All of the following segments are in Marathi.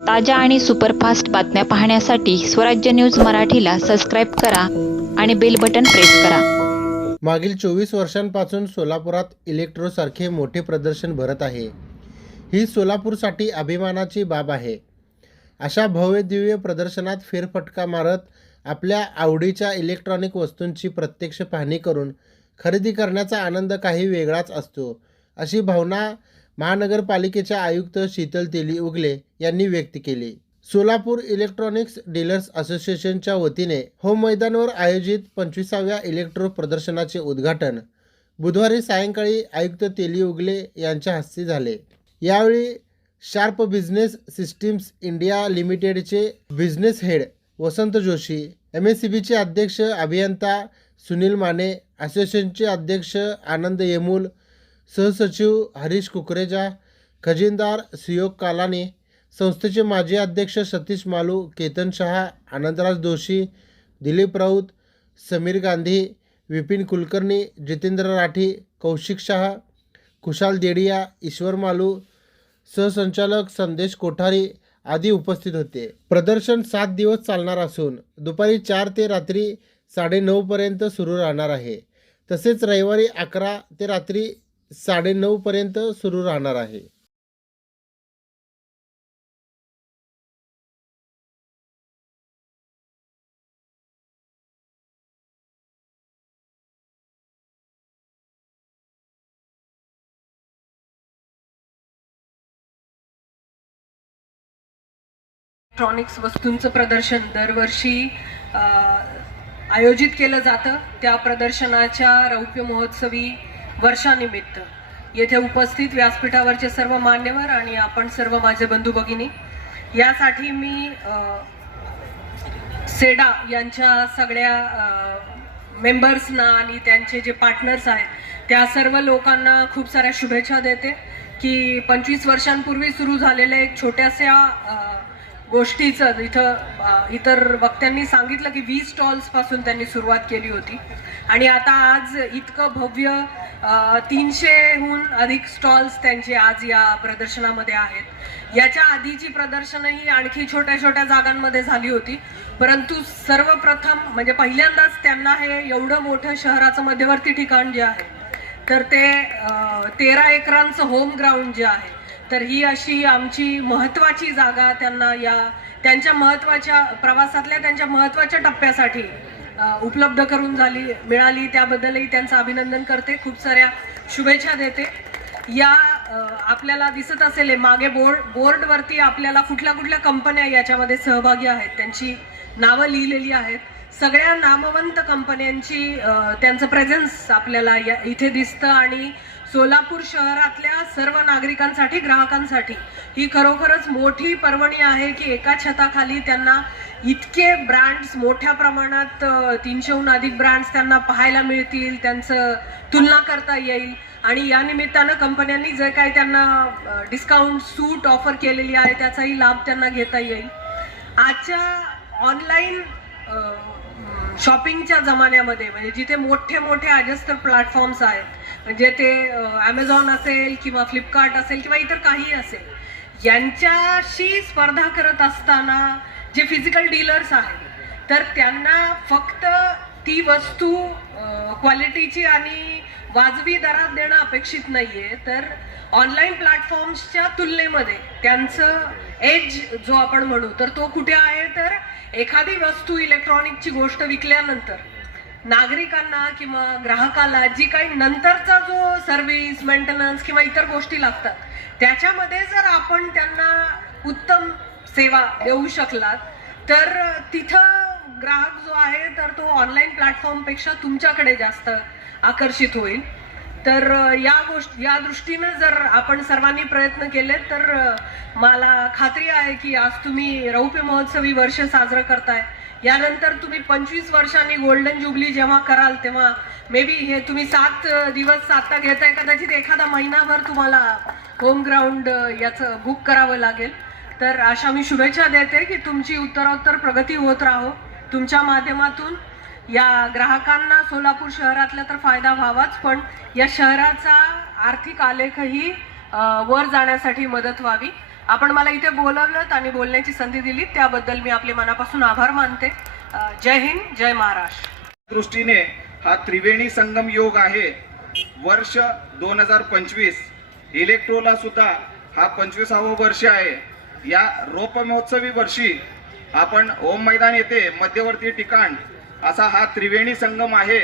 ताज्या आणि सुपरफास्ट बातम्या पाहण्यासाठी स्वराज्य न्यूज मराठीला सबस्क्राईब करा आणि बेल बटन प्रेस करा. मागील चोवीस वर्षांपासून सोलापुरात इलेक्ट्रोसारखे मोठे प्रदर्शन भरत आहे. ही सोलापूरसाठी अभिमानाची बाब आहे. अशा भव्यदिव्य प्रदर्शनात फेरफटका मारत आपल्या आवडीच्या इलेक्ट्रॉनिक वस्तूंची प्रत्यक्ष पाहणी करून खरेदी करण्याचा आनंद काही वेगळाच असतो. अशी भावना महानगरपालिकेच्या आयुक्त शीतल तेली उगले यांनी व्यक्त केली. सोलापूर इलेक्ट्रॉनिक्स डीलर्स असोसिएशनच्या वतीने होम मैदानावर आयोजित पंचवीसाव्या इलेक्ट्रो प्रदर्शनाचे उद्घाटन बुधवारी सायंकाळी आयुक्त तेली उगले यांच्या हस्ते झाले. यावेळी शार्प बिझनेस सिस्टीम्स इंडिया लिमिटेडचे business head Vasant Joshi M S C बीचे अध्यक्ष अभियंता सुनील माने असोसिएशनचे अध्यक्ष आनंद येमूल सहसचिव हरीश कुकरेजा खजिनदार सुयोग कालाने संस्थेचे माजी अध्यक्ष सतीश मालू केतन शहा आनंदराज दोशी दिलीप राऊत समीर गांधी विपिन कुलकर्णी जितेंद्र राठी कौशिक शहा कुशाल देडिया ईश्वर मालू सहसंचालक संदेश कोठारी आदी उपस्थित होते. प्रदर्शन सात दिवस चालणार असून दुपारी चार ते रात्री साडेनऊपर्यंत सुरू राहणार आहे. तसेच रविवारी अकरा ते रात्री साडेनऊपर्यंत सुरू राहणार आहे. इलेक्ट्रॉनिक्स वस्तूंचं प्रदर्शन दरवर्षी आयोजित केलं जातं. त्या प्रदर्शनाच्या रौप्य महोत्सवी वर्षानिमित्त. येथे उपस्थित व्यासपीठावरचे सर्व मान्यवर आणि आपण सर्व माझे बंधू भगिनी यासाठी मी सेडा यांच्या सगळ्या मेंबर्सना आणि त्यांचे जे पार्टनर्स आहेत त्या सर्व लोकांना खूप साऱ्या शुभेच्छा देते की पंचवीस वर्षांपूर्वी सुरू झालेल्या एक छोट्याशा गोष्टीचं इथं इतर वक्त्यांनी सांगितलं की वीस स्टॉल्सपासून त्यांनी सुरुवात केली होती. आणि आता आज इतकं भव्य तीनशेहून अधिक स्टॉल्स त्यांचे आज या प्रदर्शनामध्ये आहेत. याच्या आधीची प्रदर्शनही आणखी छोट्या छोट्या जागांमध्ये झाली होती. परंतु सर्वप्रथम म्हणजे पहिल्यांदाच त्यांना हे एवढं मोठं शहराचं मध्यवर्ती ठिकाण जे आहे तर ते तेरा एकरांचं होम ग्राउंड जे आहे तर ही अशी आमची महत्वाची जागा त्यांना या त्यांच्या महत्त्वाच्या प्रवासातल्या त्यांच्या महत्त्वाच्या टप्प्यासाठी उपलब्ध करून झाली मिळाली. त्याबद्दलही त्यांचं अभिनंदन करते. खूप साऱ्या शुभेच्छा देते. या आपल्याला दिसत असेल मागे बोर्ड बोर्डवरती आपल्याला कुठल्या कुठल्या कंपन्या याच्यामध्ये सहभागी आहेत त्यांची नावं लिहिलेली आहेत. सगळ्या नामवंत कंपन्यांची त्यांचं प्रेझेन्स आपल्याला या इथे दिसतं आणि सोलापूर शहरातल्या सर्व नागरिकांसाठी ग्राहकांसाठी ही खरोखरच मोठी पर्वणी आहे की एका छताखाली त्यांना इतके ब्रँड्स मोठ्या प्रमाणात तीनशेहून अधिक ब्रँड्स त्यांना पाहायला मिळतील त्यांचं तुलना करता येईल. आणि या निमित्तानं कंपन्यांनी जे काही त्यांना डिस्काउंट सूट ऑफर केलेली आहे त्याचाही लाभ त्यांना घेता येईल. आजच्या ऑनलाईन शॉपिंगच्या जमान्यामध्ये म्हणजे जिथे मोठे मोठे अजस्तर प्लॅटफॉर्म्स आहेत म्हणजे ते ॲमेझॉन असेल किंवा फ्लिपकार्ट असेल किंवा इतर काही असेल यांच्याशी स्पर्धा करत असताना जे फिजिकल डीलर्स आहेत तर त्यांना फक्त ती वस्तू क्वालिटीची आणि वाजवी दरात देणं अपेक्षित नाही आहे तर ऑनलाईन प्लॅटफॉर्म्सच्या तुलनेमध्ये त्यांचं एज जो आपण म्हणू तर तो कुठे आहे? तर एखादी वस्तू इलेक्ट्रॉनिकची गोष्ट विकल्यानंतर नागरिकांना किंवा ग्राहकाला जी काही नंतरचा जो सर्व्हिस मेंटेनन्स किंवा इतर गोष्टी लागतात त्याच्यामध्ये जर आपण त्यांना उत्तम सेवा देऊ शकलात तर तिथं ग्राहक जो आहे तर तो ऑनलाईन प्लॅटफॉर्मपेक्षा तुमच्याकडे जास्त आकर्षित होईल. तर या गोष्ट या दृष्टीनं जर आपण सर्वांनी प्रयत्न केले तर मला खात्री आहे की आज तुम्ही रौप्य महोत्सवी वर्ष साजरं करताय. यानंतर तुम्ही पंचवीस वर्षांनी गोल्डन जुबली जेव्हा कराल तेव्हा मे बी हे तुम्ही सात दिवस साधता घेताय कदाचित एखादा महिनाभर तुम्हाला होम ग्राउंड याचं बुक करावं लागेल. तर अशा मी शुभेच्छा देते की तुमची उत्तरोत्तर प्रगती होत राहो. तुमच्या माध्यमातून या ग्राहकांना सोलापूर शहरातला तर फायदा व्हावाच पण या शहराचा आर्थिक आलेखही वर जाण्यासाठी मदत व्हावी. आपण मला इथे बोलवलं आणि बोलण्याची संधी दिली त्याबद्दल मी आपले मनापासून आभार मानते. जय हिंद जय महाराष्ट्र. दृष्टीने हा त्रिवेणी संगम योग आहे. वर्ष दोन हजार पंचवीस इलेक्ट्रोला सुद्धा हा पंचवीसावं वर्ष आहे. या रोप महोत्सवी वर्षी आपण ओम मैदान येथे मध्यवर्ती ठिकाण असा हा त्रिवेणी संगम आहे.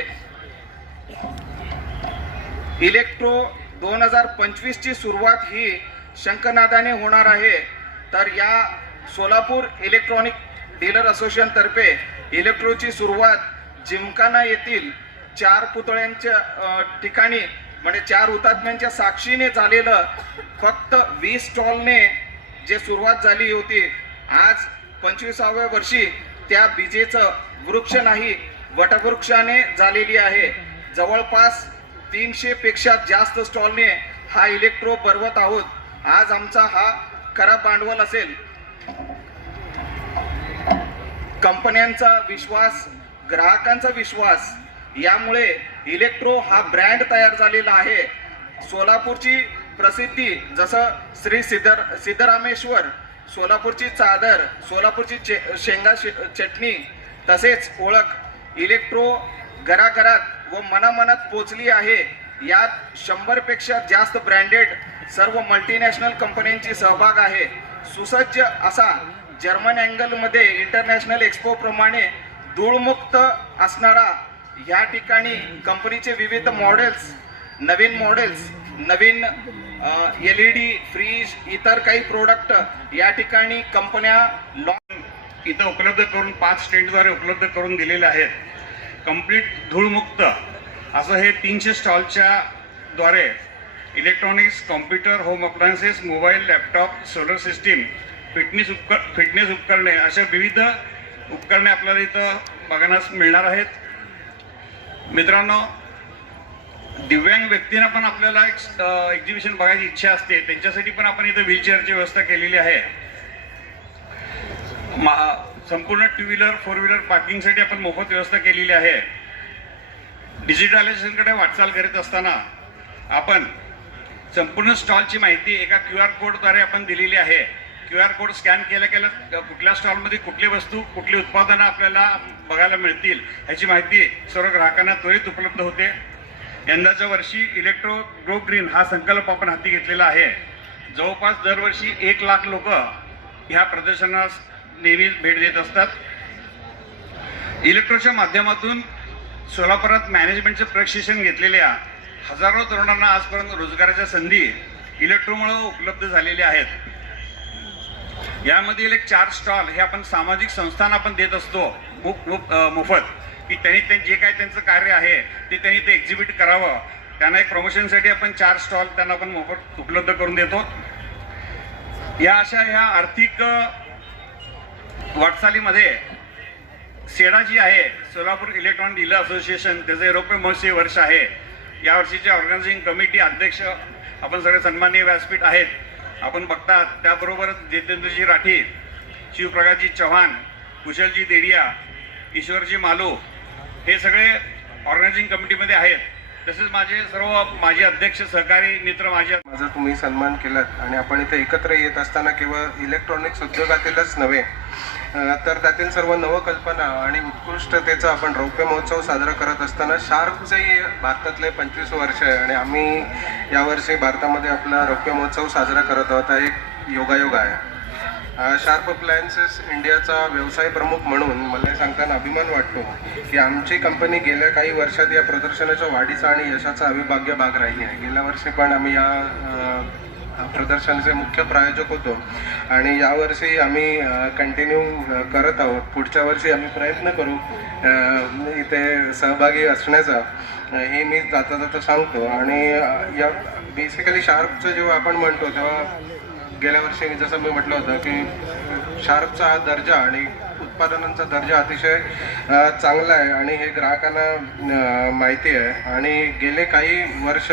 इलेक्ट्रो दोन हजार पंचवीसची सुरुवात ही शंखनादाने होणार आहे. तर या सोलापूर इलेक्ट्रॉनिक डीलर असोसिएशन तर्फे इलेक्ट्रोची सुरुवात जिमखाना येथील चार पुतळ्यांच्या ठिकाणी म्हणजे चार हुतात्म्यांच्या साक्षीने झालेलं फक्त वीस स्टॉलने जे सुरुवात झाली होती. आज पंचवीसाव्या वर्षी त्या बीजेचं वृक्ष नाही वटवृक्षाने झालेली आहे. जवळपास तीनशे पेक्षा जास्त स्टॉलने हा इलेक्ट्रो पर्वत आहोत. आज आमचा हा खरा भांडवल असेल. कंपन्यांचा विश्वास ग्राहकांचा विश्वास यामुळे इलेक्ट्रो हा ब्रँड तयार झालेला आहे. सोलापूरची प्रसिद्धी जसं श्री सिद्धर सिद्धरामेश्वर सोलापूरची चादर सोलापूरची चे शेंगा शे चटणी तसेच ओळख इलेक्ट्रो घराघरात व मनामनात पोचली आहे. यात शंभरपेक्षा जास्त ब्रँडेड सर्व मल्टीनॅशनल कंपन्यांची सहभाग आहे. सुसज्ज असा जर्मन अँगलमध्ये इंटरनॅशनल एक्सपोप्रमाणे धूळमुक्त असणारा या ठिकाणी कंपनीचे विविध मॉडेल्स नवीन मॉडेल्स नवीन एल ई डी फ्रीज इतर काही प्रोडक्ट या ठिकाणी कंपन्या लॉन इथं उपलब्ध करून पाच स्टेटद्वारे उपलब्ध करून दिलेले आहेत. कंप्लीट धूळमुक्त. असं हे तीनशे स्टॉलच्या द्वारे electronics computer home appliances mobile laptop solar system fitness उपकर फिटनेस उपकरणे अशा विविध उपकरणे आपल्याला इथं बघण्यास मिळणार आहेत. मित्रांनो दिव्यांग व्यक्तींना पण आपल्याला एक एक्झिबिशन बघायची इच्छा असते. त्यांच्यासाठी पण आपण इथं व्हीलचेअरची व्यवस्था केलेली आहे. संपूर्ण टू व्हीलर फोर व्हीलर पार्किंगसाठी आपण मोफत व्यवस्था केलेली आहे. डिजिटलायझेशनकडे वाटचाल करीत असताना आपण संपूर्ण स्टॉलची माहिती एका क्यू आर कोडद्वारे आपण दिलेली आहे. क्यू आर कोड स्कॅन केल्या केल्या कुठल्या स्टॉलमध्ये कुठली वस्तू कुठली उत्पादनं आपल्याला बघायला मिळतील ह्याची माहिती सर्व ग्राहकांना त्वरित उपलब्ध होते. यंदाच्या वर्षी इलेक्ट्रो ग्रो ग्रीन हा संकल्प आपण हाती घेतलेला आहे. जवळपास दरवर्षी एक लाख लोक ह्या प्रदर्शनास नेहमीच भेट देत असतात. इलेक्ट्रोच्या माध्यमातून सोलापुरात मॅनेजमेंटचे प्रशिक्षण घेतलेल्या हजारो तरुणांना आजपर्यंत रोजगाराच्या संधी इलेक्ट्रोमुळे उपलब्ध झालेल्या आहेत. यामधील एक चार स्टॉल हे आपण सामाजिक संस्थांना आपण देत असतो. मुफ- मुफ- मोफत. की त्यांनी ते जे काय त्यांचं कार्य आहे ते त्यांनी ते एक्झिबिट करावं. त्यांना एक प्रमोशनसाठी आपण चार स्टॉल त्यांना आपण मोफत उपलब्ध करून देतो. या अशा ह्या आर्थिक वाटचालीमध्ये सेडा जी आहे सोलापूर इलेक्ट्रॉनिक डीलर असोसिएशन त्याचं युरोपीय महोत्सवी वर्ष आहे. या वर्षीचे ऑर्गनायझिंग कमिटी अध्यक्ष आपण सगळे सन्माननीय व्यासपीठ आहेत. आपण बघतात त्याबरोबरच जितेंद्रजी राठी शिवप्रकाशजी चव्हाण कुशलजी देडिया ईश्वरजी मालो हे सगळे ऑर्गनायझिंग कमिटीमध्ये आहेत. तसेच माझे सर्व माझे अध्यक्ष सहकारी मित्र माझे माझा तुम्ही सन्मान केलात आणि आपण इथे एकत्र येत असताना केवळ इलेक्ट्रॉनिक्स उद्योगातीलच नव्हे तर त्यातील सर्व नवकल्पना आणि उत्कृष्टतेचा आपण रौप्य महोत्सव साजरा करत असताना शार्कचंही भारतातले पंचवीस वर्ष आहे आणि आम्ही यावर्षी भारतामध्ये आपला रौप्य महोत्सव साजरा करत आहोत. हा एक योगायोग आहे. शार्प अप्लायन्सेस इंडियाचा व्यवसाय प्रमुख म्हणून मला हे सांगताना अभिमान वाटतो की आमची कंपनी गेल्या काही वर्षात या प्रदर्शनाच्या वाढीचा आणि यशाचा अविभाग्य भाग राहिली आहे. गेल्या वर्षी पण आम्ही या प्रदर्शनाचे मुख्य प्रायोजक होतो आणि यावर्षी आम्ही कंटिन्यू करत आहोत. पुढच्या वर्षी आम्ही प्रयत्न करू इथे सहभागी असण्याचा. हे मी जाता जाता सांगतो आणि या बेसिकली शार्पचं जेव्हा आपण म्हणतो तेव्हा गेल्या वर्षी जसं मी म्हटलं होतं की शार्पचा हा दर्जा आणि उत्पादनांचा दर्जा अतिशय चांगला आहे आणि हे ग्राहकांना माहिती आहे. आणि गेले काही वर्ष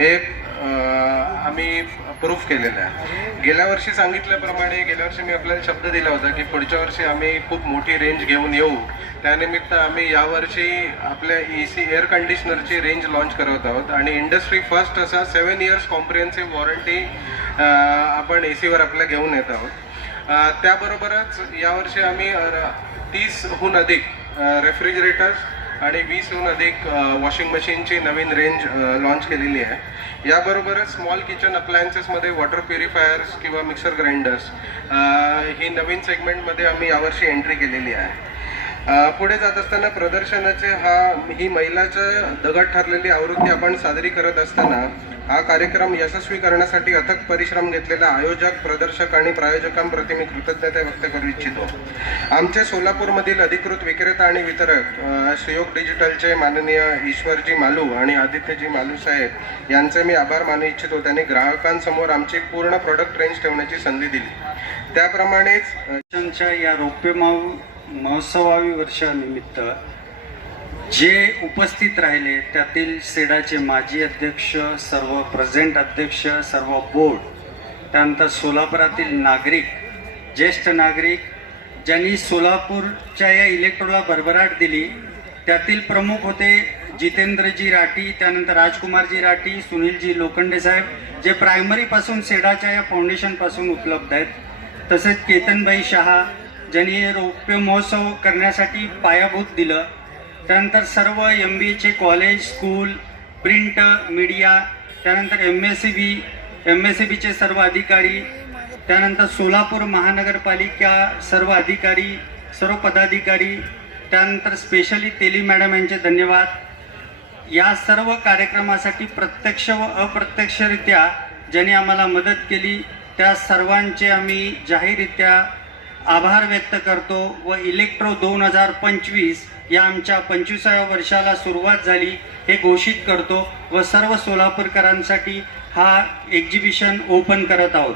हे आम्ही प्रूफ केलेलं आहे. गेल्या वर्षी सांगितल्याप्रमाणे गेल्या वर्षी मी आपल्याला शब्द दिला होता की पुढच्या वर्षी आम्ही खूप मोठी रेंज घेऊन येऊ. त्यानिमित्त आम्ही यावर्षी आपल्या ए सी एअर कंडिशनरची रेंज लॉन्च करत आहोत. आणि इंडस्ट्री फर्स्ट असा सेवन इयर्स कॉम्प्रिहेन्सिव्ह वॉरंटी आपण ए सीवर आपल्या घेऊन येत आहोत. त्याबरोबरच यावर्षी आम्ही तीसहून अधिक रेफ्रिजरेटर्स आणि वीसहून अधिक वॉशिंग मशीनची नवीन रेंज लॉन्च केलेली आहे. याबरोबरच स्मॉल किचन अप्लायन्सेसमध्ये वॉटर प्युरिफायर्स किंवा मिक्सर ग्राइंडर्स ही नवीन सेगमेंटमध्ये आम्ही यावर्षी एंट्री केलेली आहे. पुढे जात असताना प्रदर्शनाचे हा ही महिलाचं दगड ठरलेली आवृत्ती आपण सादरी करत असताना हा कार्यक्रम यशस्वी करण्यासाठी अथक परिश्रम घेतलेला आयोजक प्रदर्शक आणि प्रायोजकांप्रती मी कृतज्ञता व्यक्त करू इच्छितो. आमचे सोलापूरमधील अधिकृत विक्रेता आणि वितरक सुयोग डिजिटलचे माननीय ईश्वरजी मालू आणि आदित्यजी मालू साहेब यांचे मी आभार मानू इच्छितो. त्यांनी ग्राहकांसमोर आमची पूर्ण प्रॉडक्ट रेंज ठेवण्याची संधी दिली. त्याप्रमाणेच या रौप्य महो महोत्सवावी वर्षानिमित्त जे उपस्थित राहिले त्यातील सेडाचे माजी अध्यक्ष सर्व प्रेझेंट अध्यक्ष सर्व बोर्ड त्यानंतर सोलापुरातील नागरिक ज्येष्ठ नागरिक ज्यांनी सोलापूरच्या या इलेक्ट्रोला भरभराट दिली त्यातील प्रमुख होते जितेंद्रजी राठी त्यानंतर राजकुमारजी राठी सुनीलजी लोखंडे साहेब जे प्रायमरीपासून सेडाच्या या फाउंडेशनपासून उपलब्ध आहेत. तसेच केतनबाई शहा ज्यांनी रौप्य महोत्सव करण्यासाठी पायाभूत दिलं. त्यानंतर सर्व एम बी एचे कॉलेज स्कूल प्रिंट मीडिया त्यानंतर M S C B M S C बीचे सर्व अधिकारी त्यानंतर सोलापूर महानगरपालिका सर्व अधिकारी सर्व पदाधिकारी त्यानंतर स्पेशली तेली मॅडम यांचे धन्यवाद. या सर्व कार्यक्रमासाठी प्रत्यक्ष व अप्रत्यक्षरित्या ज्यांनी आम्हाला मदत केली त्या सर्वांचे आम्ही जाहीररित्या आभार व्यक्त करतो व इलेक्ट्रो दोन हजार पंचवीस या आमच्या पंचवीसाव्या वर्षाला सुरुवात झाली हे घोषित करतो व सर्व सोलापूरकरांसाठी हा एक्झिबिशन ओपन करत आहोत.